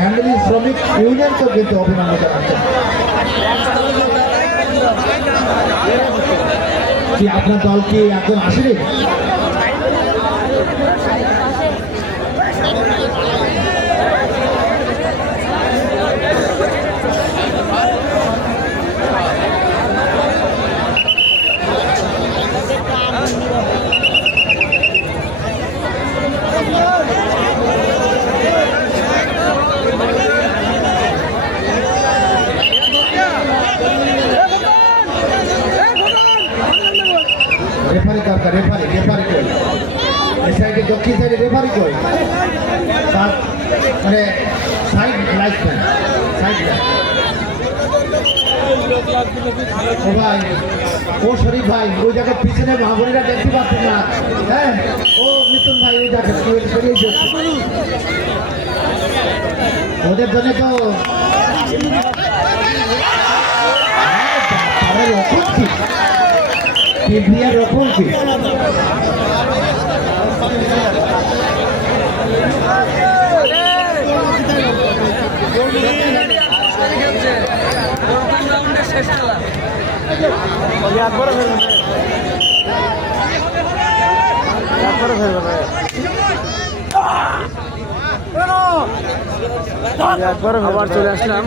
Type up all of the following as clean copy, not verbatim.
Handling শ্রমিক ইউনিয়নকেও কিন্তু অভিনন্দন জানাচ্ছেন। কি আপনার দল কি এখন আসেনি? রেফারি দরকার, রেফারি কই? এই সাইডে দক্ষিণ সাইডে রেফারি কই? তার মানে সাইড লাইটম্যান, সাইড লাইট। ও ভাই, ও শরীফ ভাই, ওই জায়গায় পিছনে মহাবলীরা দেখতে পাচ্ছেন না? হ্যাঁ, ও মিথুন ভাই ওই জায়গায় সরিয়ে যাচ্ছে। ওদের জন্য তো রকম কি বিয়ার রকম কি আবার চলে আসলাম।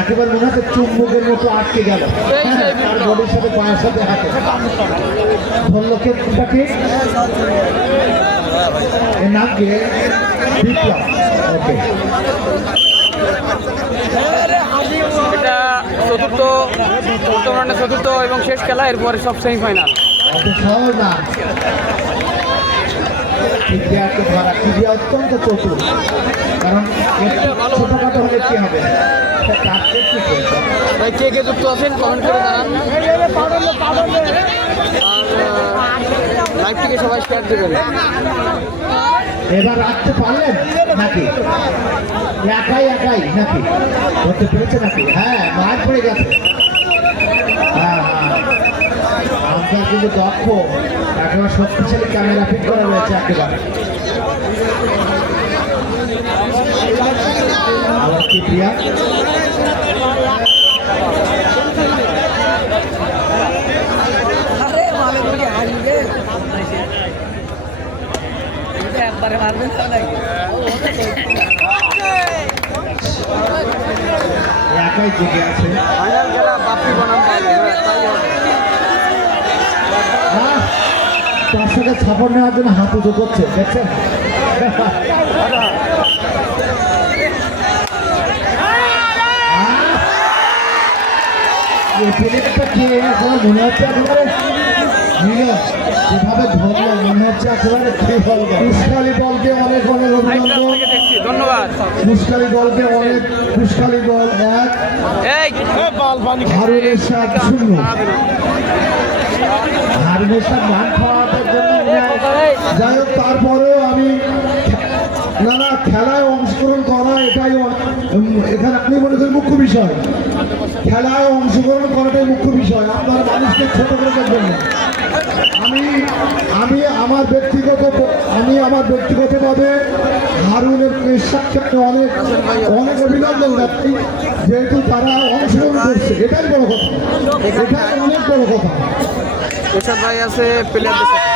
একেবারে মনে হচ্ছে চুম্বকের মতো আটকে গেল বডির সাথে পায়ের সাথে হাতে ধরল। কে এর নাম কি? বিপ্লব। ওকে, এটা চতুর্থ এবং শেষ খেলা, এরপরে সব সেমিফাইনাল। সহজ না, ক্রিয়া অত্যন্ত চতুর, কারণ ছোটখাটো হলে কি হবে? ভাই কে যুক্ত আছেন কমেন্ট করে জানান, আর লাইভটিকে সবাই শেয়ার দেবেন। এবার রাখতে পারলেন নাকি? একাই নাকি করতে পেরেছে নাকি? হ্যাঁ, মার পড়ে গেছে। হ্যাঁ, আমরা কিন্তু দক্ষ, একেবারে শক্তিশালী ক্যামেরা ফিট করা রয়েছে একেবারে। আবার কি প্রিয়া একাই জেগে আছে। তার সাথে ছাপড় নেওয়ার জন্য হাত উঁচু করছে, দেখছেন? মনে হচ্ছে একেবারে যেভাবে ধরলো মনে হচ্ছে একেবারে কুশকালী দলকে অনেক অভিনন্দন, ধন্যবাদ। কুশকালী দলকে অনেক, কুশকালী দল 1, হারুনের 0। হারুনের রান খাওয়ানোর জন্য। যাই হোক, তারপরেও আমি নানা খেলায় অংশগ্রহণ করা এটাই এখানে আপনি মনে করেন মুখ্য বিষয়। খেলায় অংশগ্রহণ করাটাই মুখ্য বিষয়, আপনার মানুষকে ছোট করে দেখবেন না। আমি আমার ব্যক্তিগতভাবে হারুনের পেশাকে অনেক অভিনন্দন জানাই, যেহেতু তারা অংশগ্রহণ করছে, এটাই বড় কথা, এটাই অনেক বড় কথা। এরশাদ ভাই আছে প্লেয়ারদের সাথে।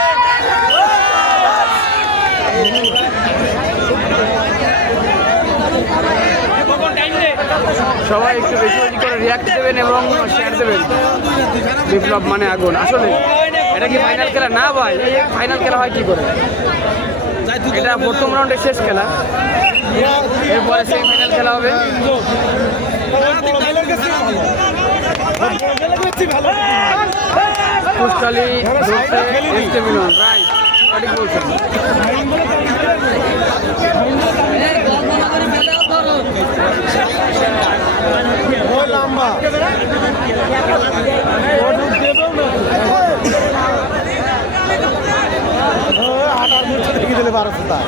সবাই একটু বেশি বেশি করে রিয়াক্ট দেবেন এবং শেয়ার দেবেন। বিপ্লব মানে আগুন। আসলে এটা কি ফাইনাল খেলা? না ভাই, ফাইনাল খেলা হয় কি করে? এটা প্রথম রাউন্ডের শেষ খেলা, এরপরে সেমিফাইনাল খেলা হবে। কুশকালী এসকে মিলন, রাইট, সঠিক বলছেন। লম্বা দিলে 1200 টাকা।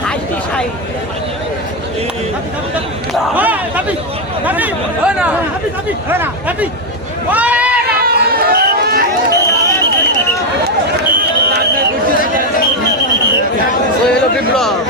বিপ্লব